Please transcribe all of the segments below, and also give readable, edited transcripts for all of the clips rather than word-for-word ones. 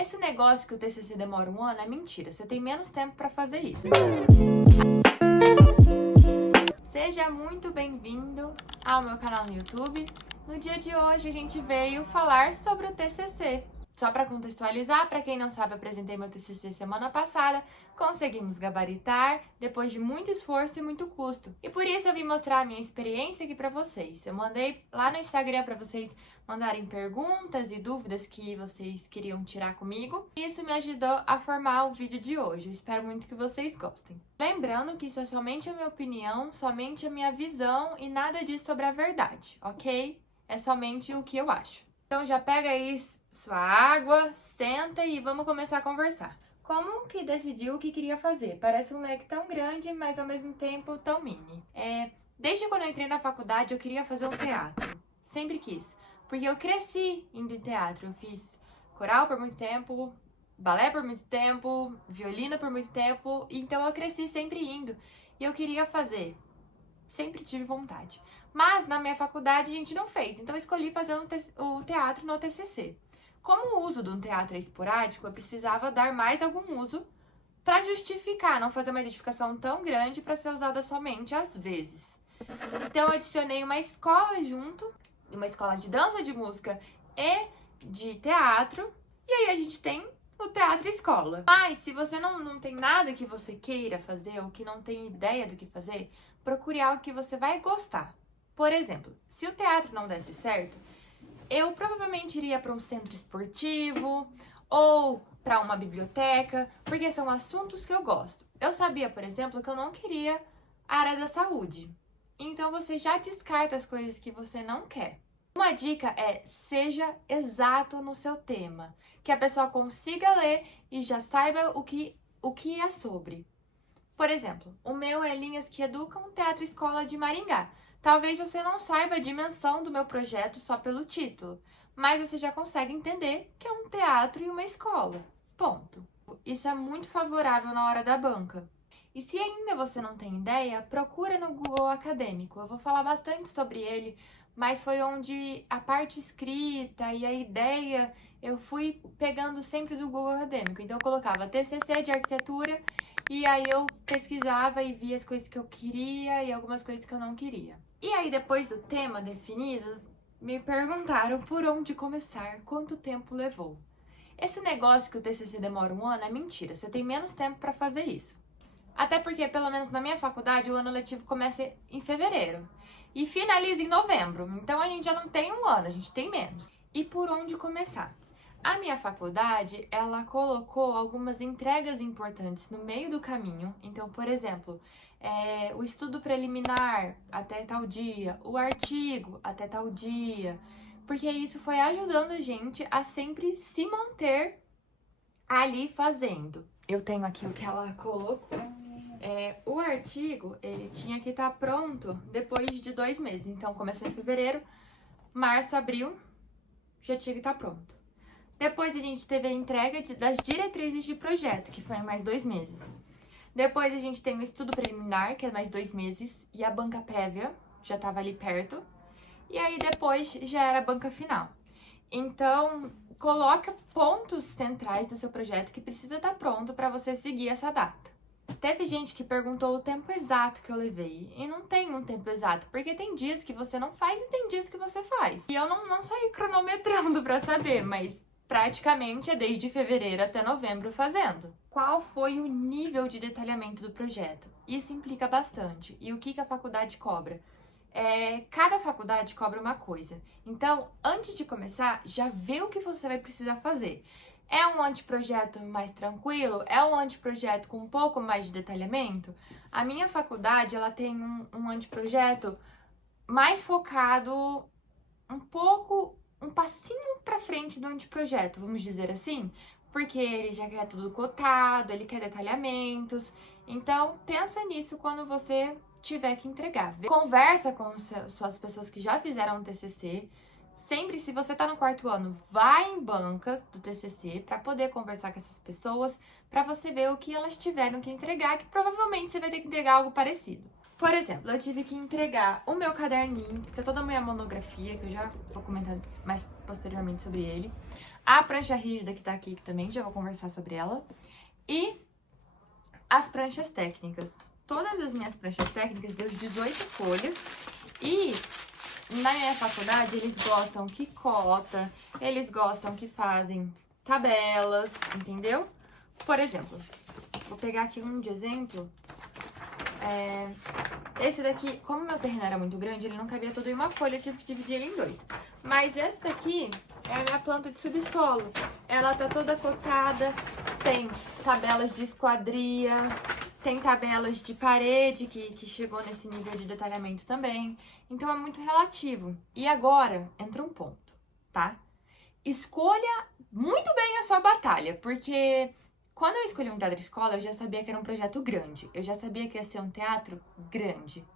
Esse negócio que o TCC demora um ano é mentira, você tem menos tempo para fazer isso. Seja muito bem-vindo ao meu canal no YouTube. No dia de hoje a gente veio falar sobre o TCC. Só para contextualizar, para quem não sabe, eu apresentei meu TCC semana passada, conseguimos gabaritar depois de muito esforço e muito custo. E por isso eu vim mostrar a minha experiência aqui para vocês. Eu mandei lá no Instagram para vocês mandarem perguntas e dúvidas que vocês queriam tirar comigo. E isso me ajudou a formar o vídeo de hoje. Eu espero muito que vocês gostem. Lembrando que isso é somente a minha opinião, somente a minha visão e nada disso sobre a verdade, ok? É somente o que eu acho. Então já pega aí sua água, senta e vamos começar a conversar. Como que decidiu o que queria fazer? Parece um leque tão grande, mas ao mesmo tempo tão mini. Desde quando eu entrei na faculdade, eu queria fazer um teatro. Sempre quis. Porque eu cresci indo em teatro. Eu fiz coral por muito tempo, balé por muito tempo, violino por muito tempo. Então eu cresci sempre indo. E eu queria fazer. Sempre tive vontade. Mas na minha faculdade a gente não fez. Então eu escolhi fazer o teatro no TCC. Como o uso de um teatro é esporádico, eu precisava dar mais algum uso para justificar, não fazer uma edificação tão grande para ser usada somente às vezes. Então eu adicionei uma escola junto, uma escola de dança, de música e de teatro, e aí a gente tem o teatro escola. Mas se você não tem nada que você queira fazer ou que não tem ideia do que fazer, procure algo que você vai gostar. Por exemplo, se o teatro não desse certo, eu provavelmente iria para um centro esportivo ou para uma biblioteca, porque são assuntos que eu gosto. Eu sabia, por exemplo, que eu não queria a área da saúde. Então você já descarta as coisas que você não quer. Uma dica é: seja exato no seu tema, que a pessoa consiga ler e já saiba o que é sobre. Por exemplo, o meu é Linhas que Educam, Teatro Escola de Maringá. Talvez você não saiba a dimensão do meu projeto só pelo título, mas você já consegue entender que é um teatro e uma escola. Ponto. Isso é muito favorável na hora da banca. E se ainda você não tem ideia, procura no Google Acadêmico. Eu vou falar bastante sobre ele, mas foi onde a parte escrita e a ideia eu fui pegando sempre do Google Acadêmico. Então eu colocava TCC de arquitetura e aí eu pesquisava e via as coisas que eu queria e algumas coisas que eu não queria. E aí depois do tema definido, me perguntaram por onde começar, quanto tempo levou. Esse negócio que o TCC demora um ano é mentira, você tem menos tempo para fazer isso. Até porque, pelo menos na minha faculdade, o ano letivo começa em fevereiro e finaliza em novembro. Então a gente já não tem um ano, a gente tem menos. E por onde começar? A minha faculdade, ela colocou algumas entregas importantes no meio do caminho. Então, por exemplo, o estudo preliminar até tal dia, o artigo até tal dia, porque isso foi ajudando a gente a sempre se manter ali fazendo. Eu tenho aqui o que ela colocou. O artigo, ele tinha que estar pronto depois de 2 meses. Então, começou em fevereiro, março, abril, já tinha que estar pronto. Depois a gente teve a entrega das diretrizes de projeto, que foi mais 2 meses. Depois a gente tem o estudo preliminar, que é mais 2 meses, e a banca prévia, já estava ali perto. E aí depois já era a banca final. Então, coloca pontos centrais do seu projeto que precisa estar pronto para você seguir essa data. Teve gente que perguntou o tempo exato que eu levei, e não tem um tempo exato, porque tem dias que você não faz e tem dias que você faz. E eu não saí cronometrando para saber, mas praticamente é desde fevereiro até novembro fazendo. Qual foi o nível de detalhamento do projeto? Isso implica bastante. E o que a faculdade cobra? Cada faculdade cobra uma coisa. Então, antes de começar, já vê o que você vai precisar fazer. É um anteprojeto mais tranquilo? É um anteprojeto com um pouco mais de detalhamento? A minha faculdade, ela tem um anteprojeto mais focado um passinho pra frente do anteprojeto, vamos dizer assim, porque ele já quer tudo cotado, ele quer detalhamentos. Então, pensa nisso quando você tiver que entregar. Conversa com suas pessoas que já fizeram um TCC. Sempre, se você tá no 4º ano, vai em bancas do TCC para poder conversar com essas pessoas, para você ver o que elas tiveram que entregar, que provavelmente você vai ter que entregar algo parecido. Por exemplo, eu tive que entregar o meu caderninho, que tá toda a minha monografia, que eu já vou comentar mais posteriormente sobre ele. A prancha rígida que tá aqui, que também já vou conversar sobre ela. E as pranchas técnicas. Todas as minhas pranchas técnicas deu 18 folhas. E na minha faculdade eles gostam que cota, eles gostam que fazem tabelas, entendeu? Por exemplo, vou pegar aqui um de exemplo. Esse daqui, como meu terreno era muito grande, ele não cabia tudo em uma folha, eu tive que dividir ele em dois. Mas esse daqui é a minha planta de subsolo. Ela tá toda cotada, tem tabelas de esquadria, tem tabelas de parede, que chegou nesse nível de detalhamento também. Então é muito relativo. E agora, entra um ponto, tá? Escolha muito bem a sua batalha, porque quando eu escolhi um teatro escola, eu já sabia que era um projeto grande. Eu já sabia que ia ser um teatro grande.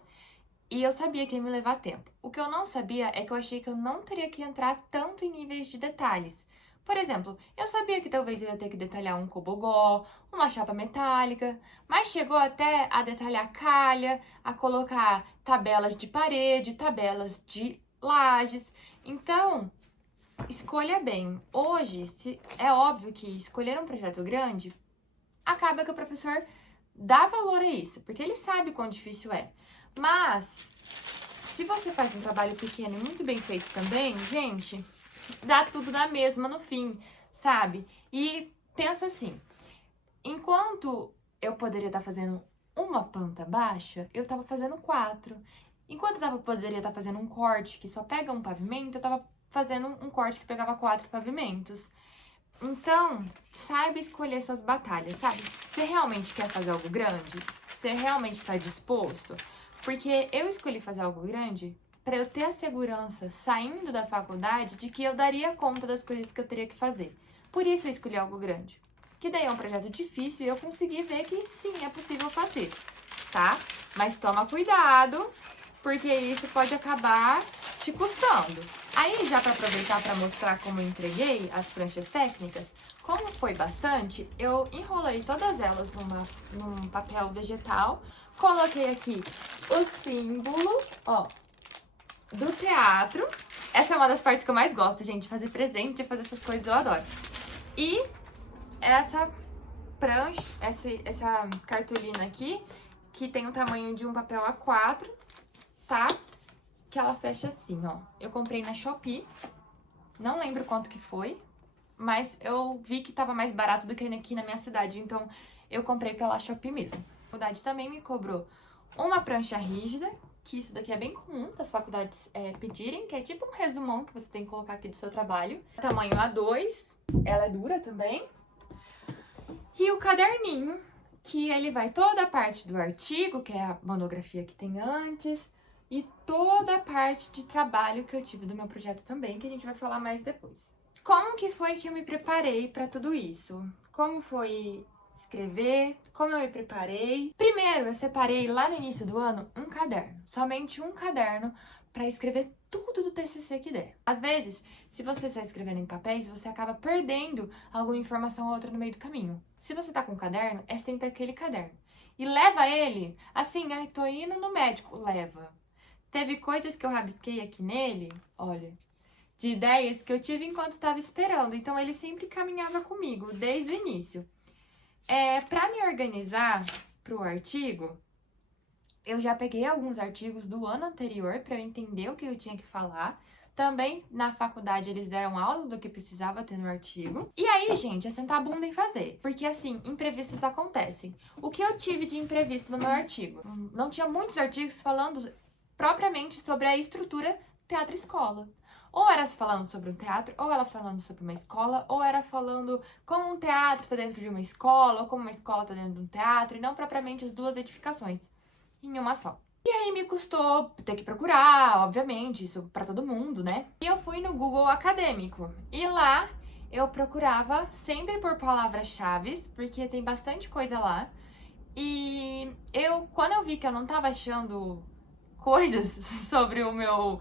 E eu sabia que ia me levar tempo. O que eu não sabia é que eu achei que eu não teria que entrar tanto em níveis de detalhes. Por exemplo, eu sabia que talvez eu ia ter que detalhar um cobogó, uma chapa metálica, mas chegou até a detalhar calha, a colocar tabelas de parede, tabelas de lajes. Então, escolha bem. Hoje, é óbvio que escolher um projeto grande acaba que o professor dá valor a isso, porque ele sabe quão difícil é. Mas, se você faz um trabalho pequeno e muito bem feito também, gente, dá tudo na mesma no fim, sabe? E pensa assim, enquanto eu poderia estar fazendo uma planta baixa, eu estava fazendo 4. Enquanto eu poderia estar fazendo um corte que só pega um pavimento, eu estava fazendo um corte que pegava 4 pavimentos. Então, saiba escolher suas batalhas, sabe? Você realmente quer fazer algo grande? Você realmente está disposto? Porque eu escolhi fazer algo grande para eu ter a segurança, saindo da faculdade, de que eu daria conta das coisas que eu teria que fazer. Por isso eu escolhi algo grande. Que daí é um projeto difícil e eu consegui ver que sim, é possível fazer, tá? Mas toma cuidado, porque isso pode acabar te custando. Aí, já para aproveitar para mostrar como eu entreguei as pranchas técnicas, como foi bastante, eu enrolei todas elas num papel vegetal, coloquei aqui o símbolo, ó, do teatro. Essa é uma das partes que eu mais gosto, gente, fazer presente, fazer essas coisas, eu adoro. E essa prancha, essa cartolina aqui, que tem o tamanho de um papel A4, tá? Que ela fecha assim, ó. Eu comprei na Shopee, não lembro quanto que foi, mas eu vi que tava mais barato do que aqui na minha cidade, então eu comprei pela Shopee mesmo. A faculdade também me cobrou uma prancha rígida, que isso daqui é bem comum das faculdades pedirem, que é tipo um resumão que você tem que colocar aqui do seu trabalho. Tamanho A2, ela é dura também. E o caderninho, que ele vai toda a parte do artigo, que é a monografia que tem antes, e toda a parte de trabalho que eu tive do meu projeto também, que a gente vai falar mais depois. Como que foi que eu me preparei para tudo isso? Como foi escrever? Como eu me preparei? Primeiro, eu separei lá no início do ano um caderno, somente um caderno, para escrever tudo do TCC que der. Às vezes, se você está escrevendo em papéis, você acaba perdendo alguma informação ou outra no meio do caminho. Se você tá com um caderno, é sempre aquele caderno. E leva ele, assim, ai, tô indo no médico, leva. Teve coisas que eu rabisquei aqui nele, olha, de ideias que eu tive enquanto estava esperando. Então, ele sempre caminhava comigo, desde o início. Para me organizar pro artigo, eu já peguei alguns artigos do ano anterior para eu entender o que eu tinha que falar. Também na faculdade eles deram aula do que precisava ter no artigo. E aí, gente, é sentar a bunda e fazer. Porque assim, imprevistos acontecem. O que eu tive de imprevisto no meu artigo? Não tinha muitos artigos falando propriamente sobre a estrutura teatro-escola. Ou era falando sobre um teatro, ou era falando sobre uma escola, ou era falando como um teatro está dentro de uma escola, ou como uma escola está dentro de um teatro, e não propriamente as duas edificações em uma só. E aí me custou ter que procurar, obviamente, isso para todo mundo, né? E eu fui no Google Acadêmico, e lá eu procurava sempre por palavras-chave, porque tem bastante coisa lá. E quando eu vi que eu não tava achando coisas sobre o meu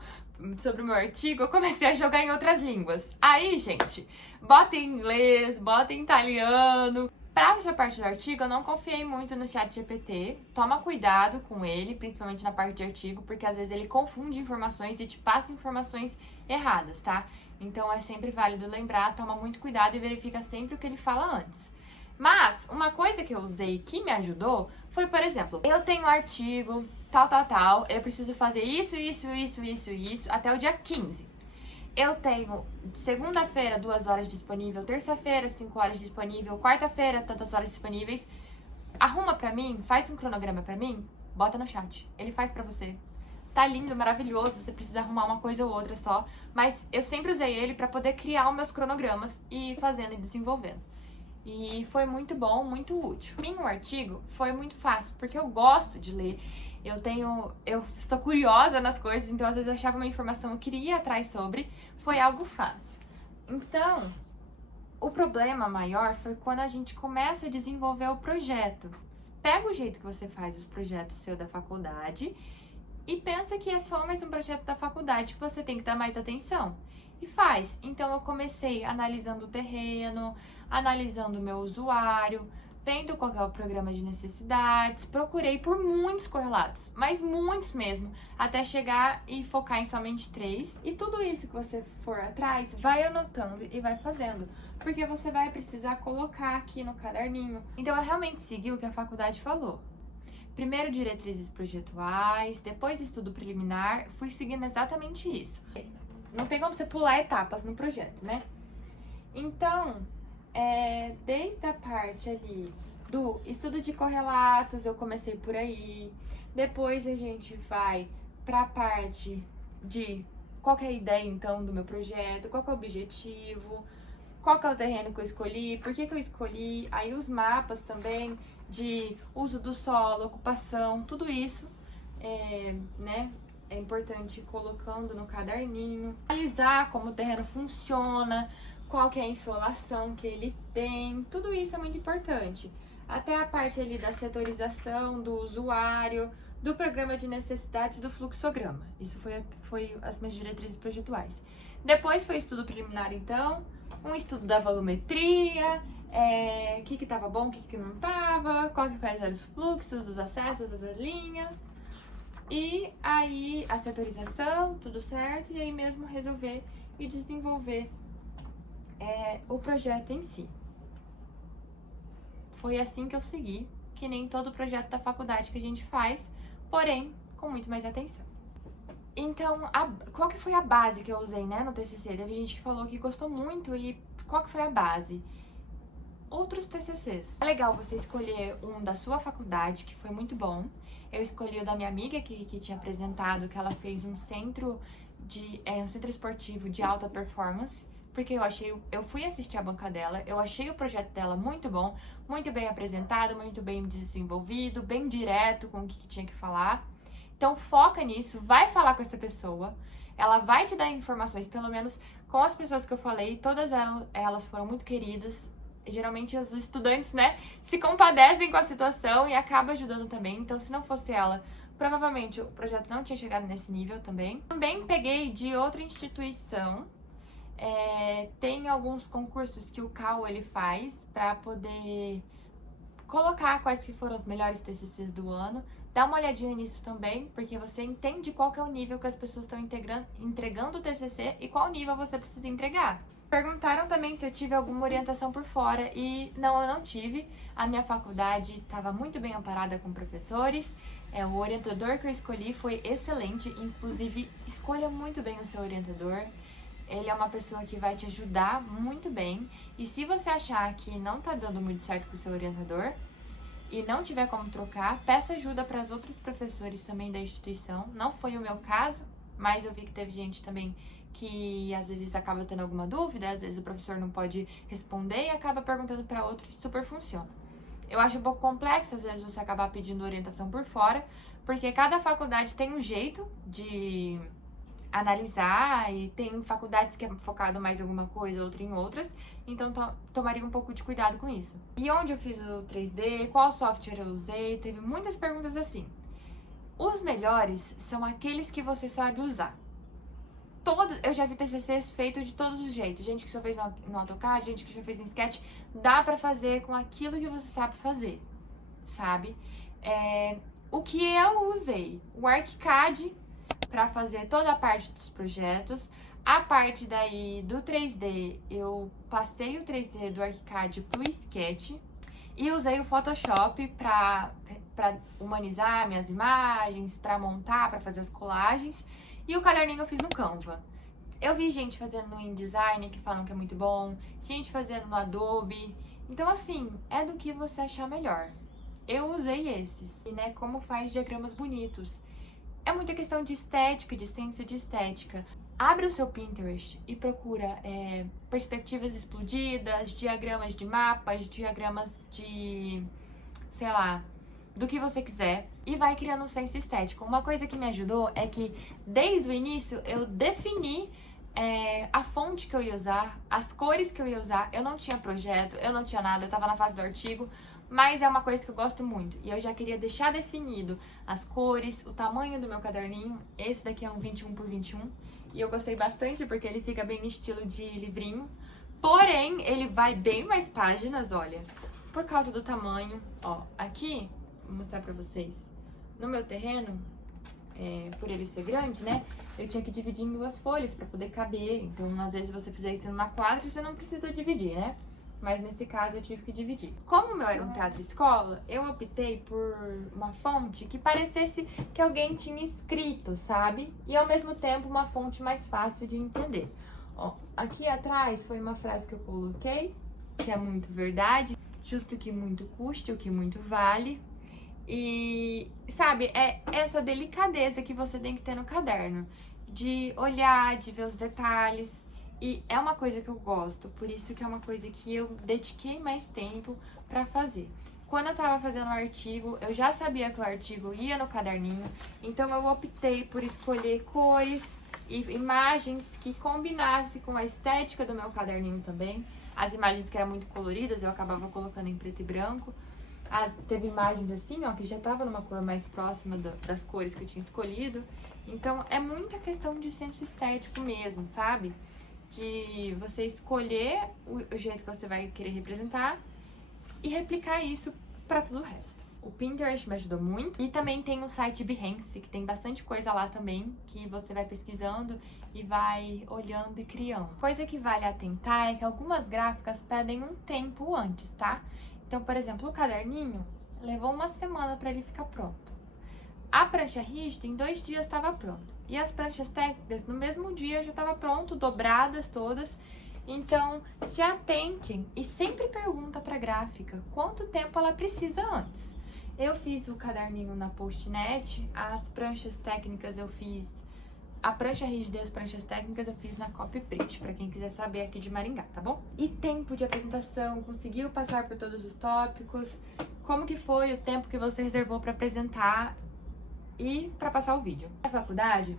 artigo, eu comecei a jogar em outras línguas. Aí, gente, bota em inglês, bota em italiano, Para essa parte do artigo, eu não confiei muito no ChatGPT. Toma cuidado com ele, principalmente na parte de artigo, porque às vezes ele confunde informações e te passa informações erradas, tá? Então é sempre válido lembrar, toma muito cuidado e verifica sempre o que ele fala antes. Mas uma coisa que eu usei que me ajudou foi, por exemplo, eu tenho um artigo, tal, eu preciso fazer isso, até o dia 15. Eu tenho segunda-feira 2 horas disponível, terça-feira 5 horas disponível, quarta-feira tantas horas disponíveis. Arruma pra mim, faz um cronograma pra mim, bota no chat. Ele faz pra você. Tá lindo, maravilhoso, você precisa arrumar uma coisa ou outra só. Mas eu sempre usei ele pra poder criar os meus cronogramas e ir fazendo e desenvolvendo. E foi muito bom, muito útil. Para mim, o artigo foi muito fácil, porque eu gosto de ler. Eu sou curiosa nas coisas, então às vezes eu achava uma informação que eu queria ir atrás sobre, foi algo fácil. Então, o problema maior foi quando a gente começa a desenvolver o projeto. Pega o jeito que você faz os projetos seu da faculdade e pensa que é só mais um projeto da faculdade que você tem que dar mais atenção. E faz. Então eu comecei analisando o terreno, analisando o meu usuário, vendo qual é o programa de necessidades, procurei por muitos correlatos, mas muitos mesmo, até chegar e focar em somente 3. E tudo isso que você for atrás, vai anotando e vai fazendo, porque você vai precisar colocar aqui no caderninho. Então eu realmente segui o que a faculdade falou. Primeiro diretrizes projetuais, depois estudo preliminar, fui seguindo exatamente isso. Não tem como você pular etapas no projeto, né? Então, desde a parte ali do estudo de correlatos, eu comecei por aí. Depois a gente vai para a parte de qual que é a ideia, então, do meu projeto, qual que é o objetivo, qual que é o terreno que eu escolhi, por que que eu escolhi, aí os mapas também de uso do solo, ocupação, tudo isso, né? É importante ir colocando no caderninho. Analisar como o terreno funciona, qual que é a insolação que ele tem, tudo isso é muito importante. Até a parte ali da setorização do usuário, do programa de necessidades, do fluxograma. Isso foi as minhas diretrizes projetuais. Depois foi estudo preliminar, então, um estudo da volumetria, o que estava bom, o que não estava, qual que eram os fluxos, os acessos, as linhas. E aí a setorização, tudo certo, e aí mesmo resolver e desenvolver o projeto em si. Foi assim que eu segui, que nem todo projeto da faculdade que a gente faz, porém com muito mais atenção. Então, qual que foi a base que eu usei, né, no TCC? Teve gente que falou que gostou muito, e qual que foi a base? Outros TCCs. É legal você escolher um da sua faculdade, que foi muito bom. Eu escolhi o da minha amiga que tinha apresentado, que ela fez um centro esportivo de alta performance, porque eu fui assistir a banca dela, eu achei o projeto dela muito bom, muito bem apresentado, muito bem desenvolvido, bem direto com o que tinha que falar. Então foca nisso, vai falar com essa pessoa, ela vai te dar informações, pelo menos com as pessoas que eu falei, todas elas foram muito queridas. Geralmente os estudantes, né, se compadecem com a situação e acabam ajudando também. Então, se não fosse ela, provavelmente o projeto não tinha chegado nesse nível também. Também peguei de outra instituição. Tem alguns concursos que o CAU ele faz para poder colocar quais que foram os melhores TCCs do ano. Dá uma olhadinha nisso também, porque você entende qual que é o nível que as pessoas estão entregando o TCC e qual nível você precisa entregar. Perguntaram também se eu tive alguma orientação por fora e não, eu não tive. A minha faculdade estava muito bem amparada com professores, o orientador que eu escolhi foi excelente, inclusive escolha muito bem o seu orientador. Ele é uma pessoa que vai te ajudar muito bem, e se você achar que não tá dando muito certo com o seu orientador e não tiver como trocar, peça ajuda para os outros professores também da instituição. Não foi o meu caso, mas eu vi que teve gente também que às vezes acaba tendo alguma dúvida, às vezes o professor não pode responder e acaba perguntando para outro, e super funciona. Eu acho um pouco complexo, às vezes, você acabar pedindo orientação por fora, porque cada faculdade tem um jeito de analisar e tem faculdades que é focado mais em alguma coisa, outra em outras, então tomaria um pouco de cuidado com isso. E onde eu fiz o 3D, qual software eu usei, teve muitas perguntas assim. Os melhores são aqueles que você sabe usar. Eu já vi TCCs feitos de todos os jeitos. Gente que só fez no AutoCAD, gente que já fez no Sketch. Dá pra fazer com aquilo que você sabe fazer, sabe? O que eu usei? O ArchiCAD pra fazer toda a parte dos projetos. A parte daí do 3D, eu passei o 3D do ArchiCAD pro Sketch. E usei o Photoshop pra humanizar minhas imagens, pra montar, pra fazer as colagens. E o caderninho eu fiz no Canva. Eu vi gente fazendo no InDesign, que falam que é muito bom, gente fazendo no Adobe. Então, assim, é do que você achar melhor. Eu usei esses, e, né, como faz diagramas bonitos. É muita questão de estética, de senso de estética. Abre o seu Pinterest e procura perspectivas explodidas, diagramas de mapas, diagramas de, sei lá, do que você quiser, e vai criando um senso estético. Uma coisa que me ajudou é que, desde o início, eu defini a fonte que eu ia usar, as cores que eu ia usar. Eu não tinha projeto, eu não tinha nada, eu tava na fase do artigo, mas é uma coisa que eu gosto muito. E eu já queria deixar definido as cores, o tamanho do meu caderninho. Esse daqui é um 21 por 21, e eu gostei bastante porque ele fica bem no estilo de livrinho. Porém, ele vai bem mais páginas, olha, por causa do tamanho. Ó, aqui, vou mostrar pra vocês. No meu terreno, por ele ser grande, né, eu tinha que dividir em 2 folhas pra poder caber. Então, às vezes, você fizer isso numa quadra, você não precisa dividir, né? Mas nesse caso eu tive que dividir. Como o meu era um teatro escola, eu optei por uma fonte que parecesse que alguém tinha escrito, sabe? E ao mesmo tempo uma fonte mais fácil de entender. Ó, aqui atrás foi uma frase que eu coloquei, que é muito verdade. Justo que muito custe, o que muito vale. E, sabe, é essa delicadeza que você tem que ter no caderno. De olhar, de ver os detalhes. E é uma coisa que eu gosto, por isso que é uma coisa que eu dediquei mais tempo pra fazer. Quando eu tava fazendo o artigo, eu já sabia que o artigo ia no caderninho, então eu optei por escolher cores e imagens que combinassem com a estética do meu caderninho também. As imagens que eram muito coloridas, eu acabava colocando em preto e branco. Teve imagens assim, ó, que já tava numa cor mais próxima das cores que eu tinha escolhido. Então, é muita questão de senso estético mesmo, sabe? De você escolher o jeito que você vai querer representar e replicar isso para tudo o resto. O Pinterest me ajudou muito, e também tem o site Behance, que tem bastante coisa lá também, que você vai pesquisando e vai olhando e criando. Coisa que vale atentar é que algumas gráficas pedem um tempo antes, tá? Então, por exemplo, o caderninho levou 1 semana para ele ficar pronto. A prancha rígida, em 2 dias estava pronto. E as pranchas técnicas, no mesmo dia já estava pronto, dobradas todas. Então, se atentem e sempre pergunta para a gráfica quanto tempo ela precisa antes. Eu fiz o caderninho na Postnet, as pranchas técnicas eu fiz... A prancha rígida e as pranchas técnicas eu fiz na Copyprint, para quem quiser saber, aqui de Maringá, tá bom? E tempo de apresentação, conseguiu passar por todos os tópicos? Como que foi o tempo que você reservou para apresentar e para passar o vídeo? Na faculdade,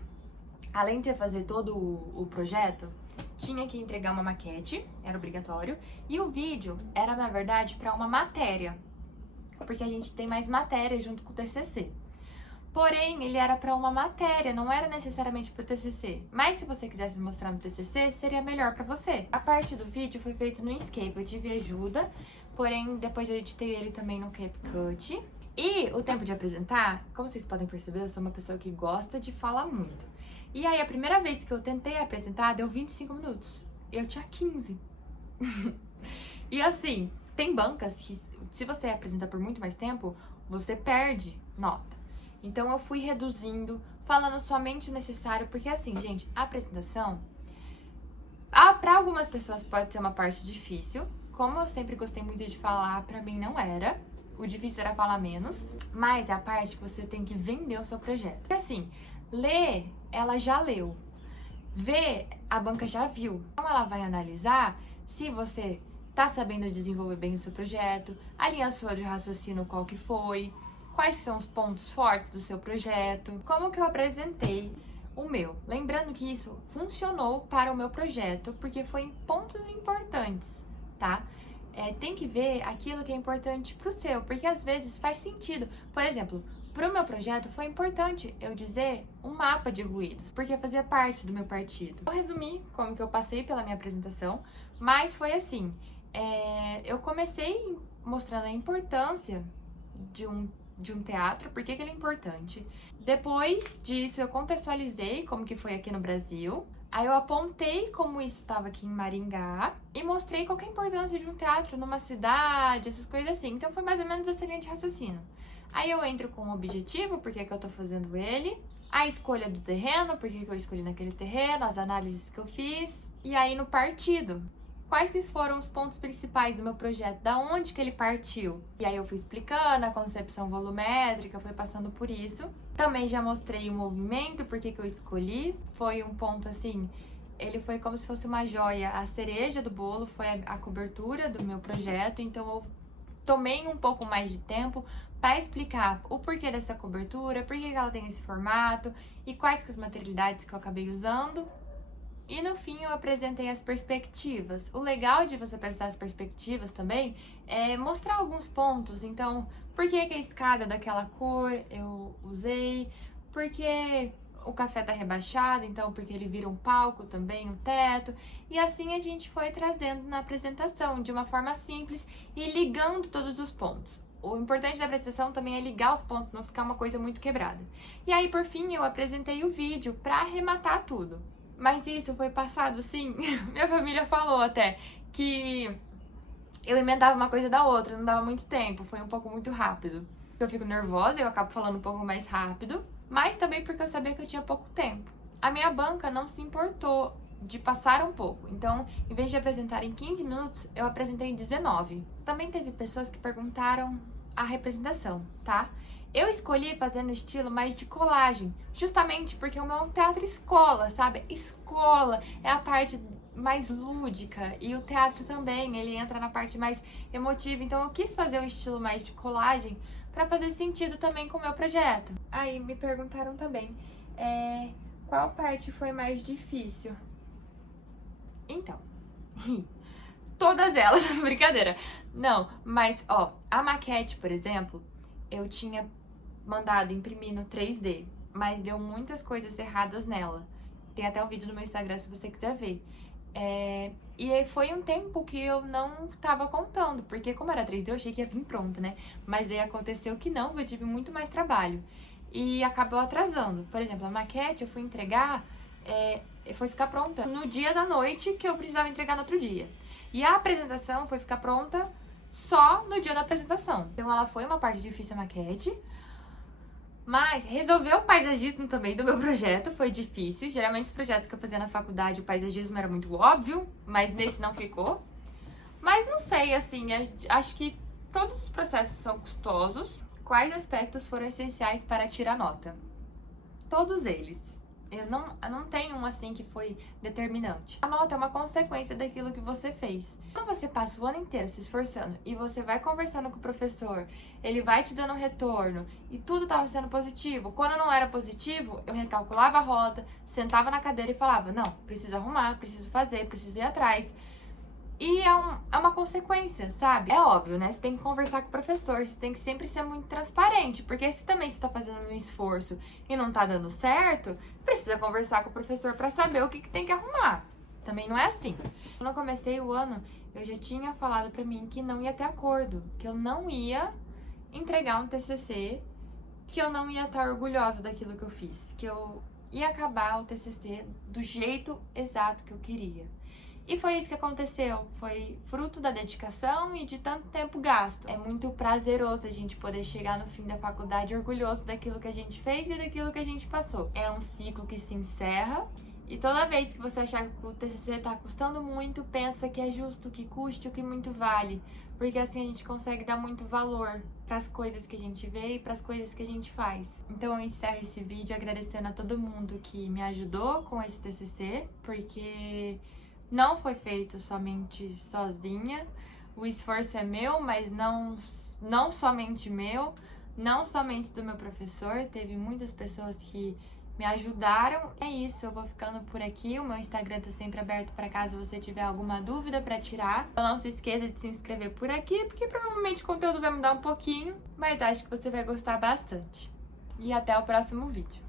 além de fazer todo o projeto, tinha que entregar uma maquete, era obrigatório, e o vídeo era, na verdade, para uma matéria, porque a gente tem mais matéria junto com o TCC. Porém, ele era para uma matéria, não era necessariamente para o TCC. Mas se você quisesse mostrar no TCC, seria melhor para você. A parte do vídeo foi feita no Inkscape, eu tive ajuda, porém depois eu editei ele também no CapCut. E o tempo de apresentar, como vocês podem perceber, eu sou uma pessoa que gosta de falar muito. E aí, a primeira vez que eu tentei apresentar, deu 25 minutos. Eu tinha 15. E assim, tem bancas que, se você apresenta por muito mais tempo, você perde nota. Então, eu fui reduzindo, falando somente o necessário, porque assim, gente, a apresentação, para algumas pessoas pode ser uma parte difícil. Como eu sempre gostei muito de falar, pra mim não era. O difícil era falar menos, mas é a parte que você tem que vender o seu projeto. Porque assim, ler, ela já leu. Ver, a banca já viu. Então ela vai analisar se você tá sabendo desenvolver bem o seu projeto, a linha sua de raciocínio qual que foi, quais são os pontos fortes do seu projeto, como que eu apresentei o meu. Lembrando que isso funcionou para o meu projeto, porque foi em pontos importantes, tá? Tem que ver aquilo que é importante pro seu, porque às vezes faz sentido. Por exemplo, Para o meu projeto foi importante eu dizer um mapa de ruídos, porque fazia parte do meu partido. Vou resumir como que eu passei pela minha apresentação, mas foi assim, eu comecei mostrando a importância de um teatro, por que ele é importante. Depois disso eu contextualizei como que foi aqui no Brasil, aí eu apontei como isso estava aqui em Maringá e mostrei qual que é a importância de um teatro numa cidade, essas coisas assim. Então foi mais ou menos essa linha de raciocínio. Aí eu entro com o objetivo, por que eu tô fazendo ele, a escolha do terreno, por que eu escolhi naquele terreno, as análises que eu fiz, e aí no partido. Quais que foram os pontos principais do meu projeto? Da onde que ele partiu? E aí eu fui explicando a concepção volumétrica, fui passando por isso. Também já mostrei o movimento, por que eu escolhi. Foi um ponto assim, ele foi como se fosse uma joia. A cereja do bolo foi a cobertura do meu projeto, então eu tomei um pouco mais de tempo para explicar o porquê dessa cobertura, por que ela tem esse formato e quais que as materialidades que eu acabei usando. E no fim eu apresentei as perspectivas. O legal de você apresentar as perspectivas também é mostrar alguns pontos. Então, por que a escada daquela cor eu usei? Por que o café tá rebaixado? Então, porque ele vira um palco também, o teto. E assim a gente foi trazendo na apresentação de uma forma simples e ligando todos os pontos. O importante da apresentação também é ligar os pontos, não ficar uma coisa muito quebrada. E aí, por fim, eu apresentei o vídeo para arrematar tudo. Mas isso foi passado, sim. Minha família falou até que eu emendava uma coisa da outra, não dava muito tempo, foi um pouco muito rápido. Eu fico nervosa, eu acabo falando um pouco mais rápido, mas também porque eu sabia que eu tinha pouco tempo. A minha banca não se importou de passar um pouco, então, em vez de apresentar em 15 minutos, eu apresentei em 19. Também teve pessoas que perguntaram a representação, tá? Eu escolhi fazer no estilo mais de colagem, justamente porque o meu é um teatro escola, sabe? Escola é a parte mais lúdica e o teatro também, ele entra na parte mais emotiva. Então eu quis fazer um estilo mais de colagem para fazer sentido também com o meu projeto. Aí me perguntaram também, qual parte foi mais difícil? Então, todas elas, brincadeira. Não, mas ó, a maquete, por exemplo, eu tinha mandado imprimir no 3D, mas deu muitas coisas erradas nela. Tem até um vídeo no meu Instagram se você quiser ver. E aí foi um tempo que eu não tava contando, porque como era 3D eu achei que ia vir pronta, né? Mas aí aconteceu que não, eu tive muito mais trabalho. E acabou atrasando. Por exemplo, a maquete eu fui entregar, foi ficar pronta no dia da noite que eu precisava entregar no outro dia. E a apresentação foi ficar pronta só no dia da apresentação. Então ela foi uma parte difícil a maquete, mas resolver o paisagismo também do meu projeto foi difícil. Geralmente os projetos que eu fazia na faculdade o paisagismo era muito óbvio, mas nesse não ficou. Mas não sei, assim, acho que todos os processos são custosos. Quais aspectos foram essenciais para tirar nota? Todos eles. Eu não tenho um assim que foi determinante. A nota é uma consequência daquilo que você fez. Quando você passa o ano inteiro se esforçando e você vai conversando com o professor, ele vai te dando um retorno e tudo estava sendo positivo. Quando não era positivo, eu recalculava a rota, sentava na cadeira e falava, não, preciso arrumar, preciso fazer, preciso ir atrás. E é uma consequência, sabe? É óbvio, né? Você tem que conversar com o professor, você tem que sempre ser muito transparente, porque se também você tá fazendo um esforço e não tá dando certo, precisa conversar com o professor pra saber o que tem que arrumar. Também não é assim. Quando eu comecei o ano, eu já tinha falado pra mim que não ia ter acordo, que eu não ia entregar um TCC, que eu não ia estar orgulhosa daquilo que eu fiz, que eu ia acabar o TCC do jeito exato que eu queria. E foi isso que aconteceu, foi fruto da dedicação e de tanto tempo gasto. É muito prazeroso a gente poder chegar no fim da faculdade orgulhoso daquilo que a gente fez e daquilo que a gente passou. É um ciclo que se encerra e toda vez que você achar que o TCC tá custando muito, pensa que é justo que custe o que muito vale, porque assim a gente consegue dar muito valor para as coisas que a gente vê e para as coisas que a gente faz. Então eu encerro esse vídeo agradecendo a todo mundo que me ajudou com esse TCC, porque não foi feito somente sozinha, o esforço é meu, mas não somente meu, não somente do meu professor, teve muitas pessoas que me ajudaram. É isso, eu vou ficando por aqui, o meu Instagram tá sempre aberto para caso você tiver alguma dúvida para tirar. Então não se esqueça de se inscrever por aqui, porque provavelmente o conteúdo vai mudar um pouquinho, mas acho que você vai gostar bastante. e até o próximo vídeo.